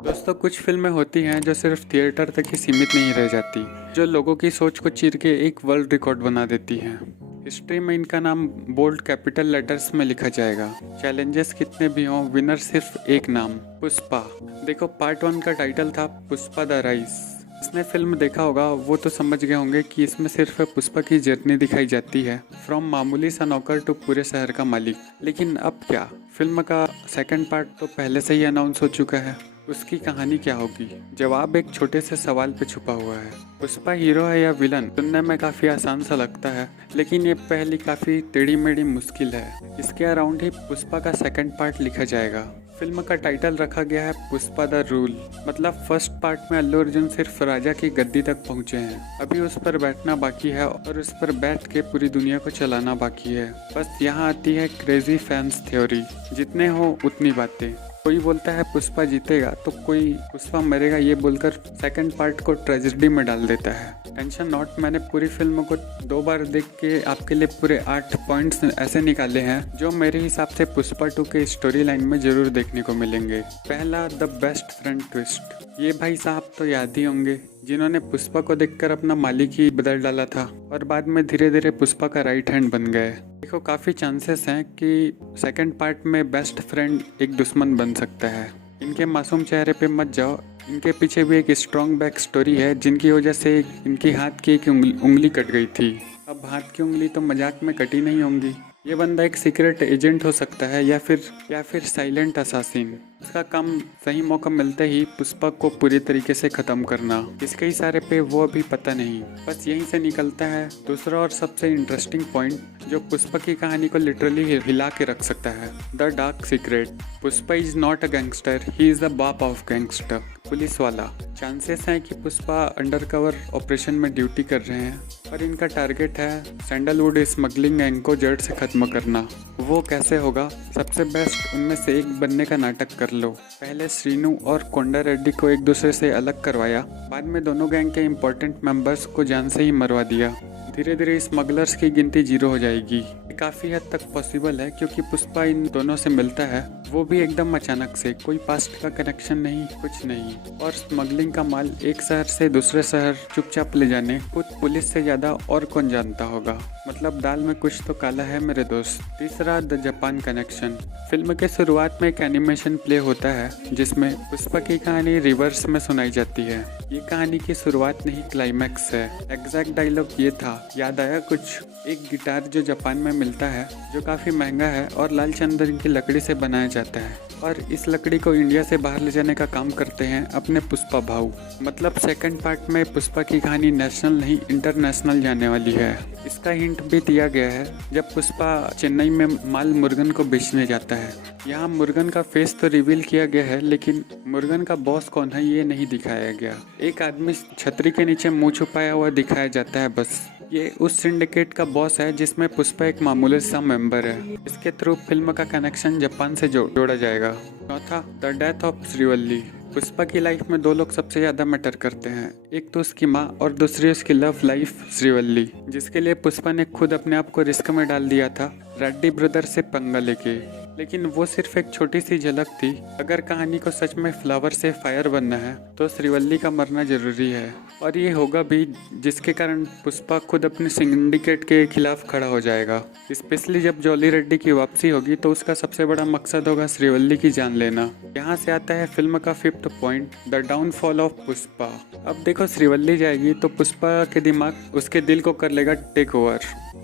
दोस्तों, कुछ फिल्में होती हैं जो सिर्फ थिएटर तक ही सीमित नहीं रह जाती, जो लोगों की सोच को चीर के एक वर्ल्ड रिकॉर्ड बना देती हैं। हिस्ट्री में इनका नाम बोल्ड कैपिटल लेटर्स में लिखा जाएगा। चैलेंजेस कितने भी हों, विनर सिर्फ एक नाम, पुष्पा। देखो, पार्ट 1 का टाइटल था पुष्पा द राइज। जिसने फिल्म देखा होगा वो तो समझ गए होंगे कि इसमें सिर्फ पुष्पा की जर्नी दिखाई जाती है, फ्रॉम मामूली सा नौकर टू पूरे शहर का मालिक। लेकिन अब क्या, फिल्म का सेकंड पार्ट तो पहले से ही अनाउंस हो चुका है। उसकी कहानी क्या होगी? जवाब एक छोटे से सवाल पे छुपा हुआ है। पुष्पा हीरो है या विलन? सुनने में काफ़ी आसान सा लगता है, लेकिन ये पहली काफ़ी टेढ़ी मेढ़ी मुश्किल है। इसके अराउंड ही पुष्पा का सेकंड पार्ट लिखा जाएगा। फिल्म का टाइटल रखा गया है पुष्पा द रूल। मतलब फर्स्ट पार्ट में अल्लू अर्जुन सिर्फ राजा की गद्दी तक पहुंचे हैं, अभी उस पर बैठना बाकी है और उस पर बैठ के पूरी दुनिया को चलाना बाकी है। बस यहाँ आती है क्रेजी फैंस थ्योरी, जितने हो उतनी बातें। कोई बोलता है पुष्पा जीतेगा तो कोई पुष्पा मरेगा ये बोलकर सेकंड पार्ट को ट्रेजेडी में डाल देता है। टेंशन नॉट, मैंने पूरी फिल्म को 2 बार देख के आपके लिए पूरे 8 पॉइंट्स ऐसे निकाले हैं जो मेरे हिसाब से पुष्पा 2 के स्टोरी लाइन में जरूर देखने को मिलेंगे। पहला, द बेस्ट फ्रेंड ट्विस्ट। ये भाई साहब तो याद ही होंगे, जिन्होंने पुष्पा को देखकर अपना मालिक ही बदल डाला था और बाद में धीरे धीरे पुष्पा का राइट हैंड बन गए। देखो, काफ़ी चांसेस हैं कि सेकंड पार्ट में बेस्ट फ्रेंड एक दुश्मन बन सकता है। इनके मासूम चेहरे पे मत जाओ, इनके पीछे भी एक स्ट्रॉन्ग बैक स्टोरी है, जिनकी वजह से इनकी हाथ की एक उंगली कट गई थी। अब हाथ की उंगली तो मजाक में कटी नहीं होंगी। ये बंदा एक सीक्रेट एजेंट हो सकता है या फिर साइलेंट असासिन। इसका काम सही मौका मिलते ही पुष्पा को पूरी तरीके से ख़त्म करना। इसके इशारे पे वो अभी पता नहीं। बस यहीं से निकलता है दूसरा और सबसे इंटरेस्टिंग पॉइंट, जो पुष्पा की कहानी को लिटरली हिला के रख सकता है। The dark secret. Pushpa is not a gangster, he is the बाप ऑफ गैंगस्टर, पुलिस वाला। चांसेस हैं कि पुष्पा अंडरकवर ऑपरेशन में ड्यूटी कर रहे हैं और इनका टारगेट है सैंडलवुड स्मगलिंग गैंग को जड़ से ख़त्म करना। वो कैसे होगा? सबसे बेस्ट उनमें से एक बनने का नाटक कर लो। पहले श्रीनु और कोंडा रेड्डी को एक दूसरे से अलग करवाया, बाद में दोनों गैंग के इम्पोर्टेंट मेंबर्स को जान से ही मरवा दिया। धीरे धीरे स्मगलर्स की गिनती 0 हो जाएगी। काफ़ी हद तक पॉसिबल है क्योंकि पुष्पा इन दोनों से मिलता है, वो भी एकदम अचानक से, कोई पास्ट का कनेक्शन नहीं, कुछ नहीं। और स्मगलिंग का माल एक शहर से दूसरे शहर चुपचाप ले जाने खुद पुलिस से ज़्यादा और कौन जानता होगा। मतलब दाल में कुछ तो काला है मेरे दोस्त। तीसरा, द जापान कनेक्शन। फिल्म के शुरुआत में एक एनिमेशन प्ले होता है जिसमें पुष्पा की कहानी रिवर्स में सुनाई जाती है। ये कहानी की शुरुआत नहीं, क्लाइमैक्स है। एग्जैक्ट डायलॉग ये था, याद आया कुछ? एक गिटार जो जापान में मिलता है, जो काफ़ी महंगा है और लाल चंदन की लकड़ी से बनाया जाता है, और इस लकड़ी को इंडिया से बाहर ले जाने का काम करते हैं अपने पुष्पा भाऊ। मतलब सेकंड पार्ट में पुष्पा की कहानी नेशनल नहीं इंटरनेशनल जाने वाली है। इसका हिंट भी दिया गया है जब पुष्पा चेन्नई में माल मुर्गन को बेचने जाता है। यहाँ मुर्गन का फेस तो रिवील किया गया है, लेकिन मुर्गन का बॉस कौन है ये नहीं दिखाया गया। एक आदमी छतरी के नीचे मुंह छुपाया हुआ दिखाया जाता है बस। ये उस सिंडिकेट का बॉस है जिसमें पुष्पा एक मामूली सा मेंबर है। इसके थ्रू फिल्म का कनेक्शन जापान से जोड़ा जाएगा। चौथा, the death of Srivalli. Pushpa की लाइफ में 2 लोग सबसे ज़्यादा मैटर करते हैं, एक तो उसकी माँ और दूसरी उसकी लव लाइफ श्रीवल्ली, जिसके लिए पुष्पा ने खुद अपने आप को रिस्क में डाल दिया था रेड्डी ब्रदर से पंगा लेके। लेकिन वो सिर्फ एक छोटी सी झलक थी। अगर कहानी को सच में फ्लावर से फायर बनना है तो श्रीवल्ली का मरना जरूरी है, और ये होगा भी, जिसके कारण पुष्पा खुद अपने सिंडिकेट के खिलाफ खड़ा हो जाएगा। स्पेशली जब जॉली रेड्डी की वापसी होगी तो उसका सबसे बड़ा मकसद होगा श्रीवल्ली की जान लेना। यहाँ से आता है फिल्म का 5th point, the downfall of Pushpa. अब देखो, श्रीवल्ली जाएगी तो पुष्पा के दिमाग उसके दिल को कर लेगा टेक ओवर।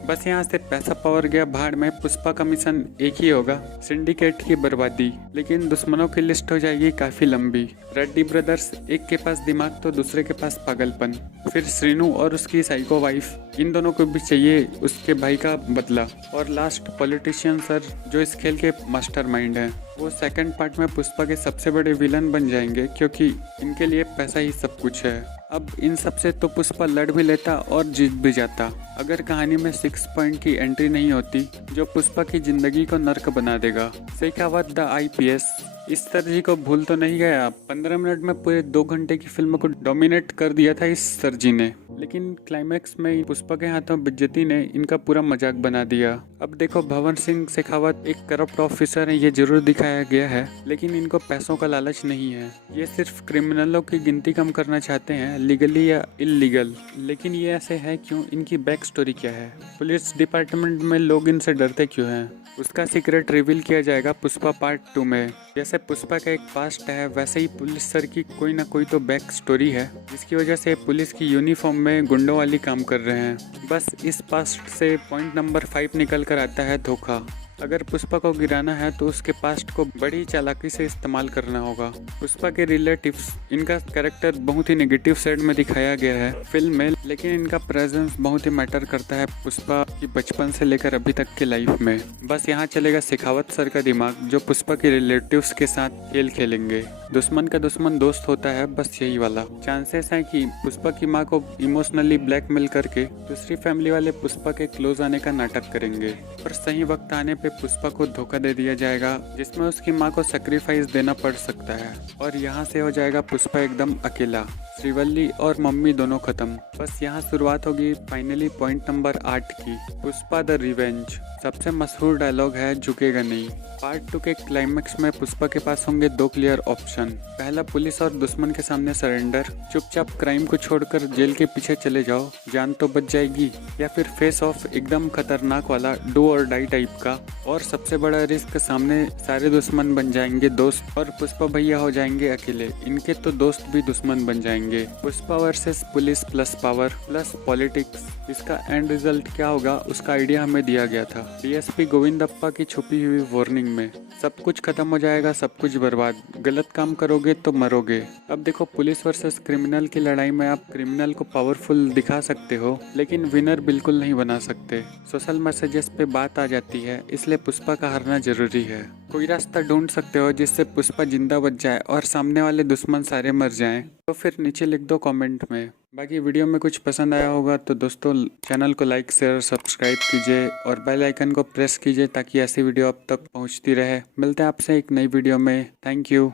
बस यहाँ से पैसा पावर गया भाड़ में। पुष्पा का मिशन एक ही होगा, सिंडिकेट की बर्बादी। लेकिन दुश्मनों की लिस्ट हो जाएगी काफ़ी लंबी। रेड्डी ब्रदर्स, एक के पास दिमाग तो दूसरे के पास पागलपन। फिर श्रीनु और उसकी साइको वाइफ, इन दोनों को भी चाहिए उसके भाई का बदला। और लास्ट, पॉलिटिशियन सर, जो इस खेल के मास्टरमाइंड हैं। वो सेकंड पार्ट में पुष्पा के सबसे बड़े विलन बन जाएंगे क्योंकि इनके लिए पैसा ही सब कुछ है। अब इन सब से तो पुष्पा लड़ भी लेता और जीत भी जाता, अगर कहानी में 6 पॉइंट की एंट्री नहीं होती जो पुष्पा की जिंदगी को नर्क बना देगा। Shekhawat the IPS। इस सर जी को भूल तो नहीं गया, 15 मिनट में पूरे 2 घंटे की फिल्म को डोमिनेट कर दिया था इस सर जी ने। लेकिन क्लाइमैक्स में पुष्पा के हाथों बेइज्जती ने इनका पूरा मजाक बना दिया। अब देखो भवन सिंह शेखावत एक करप्ट ऑफिसर है, ये जरूर दिखाया गया है, लेकिन इनको पैसों का लालच नहीं है। ये सिर्फ क्रिमिनलों की गिनती कम करना चाहते हैं, लीगली या इलीगल। लेकिन ये ऐसे है क्यों, इनकी बैक स्टोरी क्या है, पुलिस डिपार्टमेंट में लोग इनसे डरते क्यों हैं, उसका सीक्रेट रिवील किया जाएगा पुष्पा पार्ट 2 में। जैसे पुष्पा का एक पास्ट है, वैसे ही पुलिस सर की कोई ना कोई तो बैक स्टोरी है, जिसकी वजह से पुलिस की यूनिफॉर्म में गुंडों वाली काम कर रहे हैं। बस इस पास्ट से पॉइंट नंबर 5 निकल कर आता है धोखा। अगर पुष्पा को गिराना है तो उसके पास्ट को बड़ी चालाकी से इस्तेमाल करना होगा। पुष्पा के रिलेटिव्स, इनका कैरेक्टर बहुत ही नेगेटिव साइड में दिखाया गया है फिल्म में, लेकिन इनका प्रेजेंस बहुत ही मैटर करता है पुष्पा की बचपन से लेकर अभी तक की लाइफ में। बस यहाँ चलेगा शेखावत सर का दिमाग, जो पुष्पा के रिलेटिव्स के साथ खेल खेलेंगे। दुश्मन का दुश्मन दोस्त होता है, बस यही वाला। चांसेस है कि पुष्पा की माँ को इमोशनली ब्लैकमेल करके दूसरी फैमिली वाले पुष्पा के क्लोज आने का नाटक करेंगे, और सही वक्त आने पे पुष्पा को धोखा दे दिया जाएगा, जिसमें उसकी माँ को सैक्रिफाइस देना पड़ सकता है, और यहाँ से हो जाएगा पुष्पा एकदम अकेला। श्रीवल्ली और मम्मी दोनों खत्म। बस यहाँ शुरुआत होगी फाइनली पॉइंट नंबर 8 की, पुष्पा द रिवेंज। सबसे मशहूर डायलॉग है झुकेगा नहीं। पार्ट 2 के क्लाइमैक्स में पुष्पा के पास होंगे 2 क्लियर ऑप्शन। पहला, पुलिस और दुश्मन के सामने सरेंडर, चुपचाप क्राइम को छोड़कर जेल के पीछे चले जाओ, जान तो बच जाएगी, या फिर फेस ऑफ एकदम खतरनाक वाला डू और डाई टाइप का, और सबसे बड़ा रिस्क, सामने सारे दुश्मन बन जाएंगे दोस्त और पुष्पा भैया हो जाएंगे अकेले, इनके तो दोस्त भी दुश्मन बन जाएंगे। Pushpa versus police plus power plus politics, इसका एंड रिजल्ट क्या होगा उसका आइडिया हमें दिया गया था डीएसपी गोविंदप्पा की छुपी हुई वार्निंग में। सब कुछ खत्म हो जाएगा, सब कुछ बर्बाद, गलत काम करोगे तो मरोगे। अब देखो पुलिस वर्सेस क्रिमिनल की लड़ाई में आप क्रिमिनल को पावरफुल दिखा सकते हो, लेकिन विनर बिल्कुल नहीं बना सकते। सोशल मैसेजेस पे बात आ जाती है, इसलिए पुष्पा का हारना जरूरी है। कोई रास्ता ढूंढ सकते हो जिससे पुष्पा जिंदा बच जाए और सामने वाले दुश्मन सारे मर जाएं, तो फिर नीचे लिख दो कमेंट में। बाकी वीडियो में कुछ पसंद आया होगा तो दोस्तों चैनल को लाइक शेयर सब्सक्राइब कीजिए और बेल आइकन को प्रेस कीजिए, ताकि ऐसी वीडियो आप तक पहुंचती रहे। मिलते हैं आपसे एक नई वीडियो में। Thank you.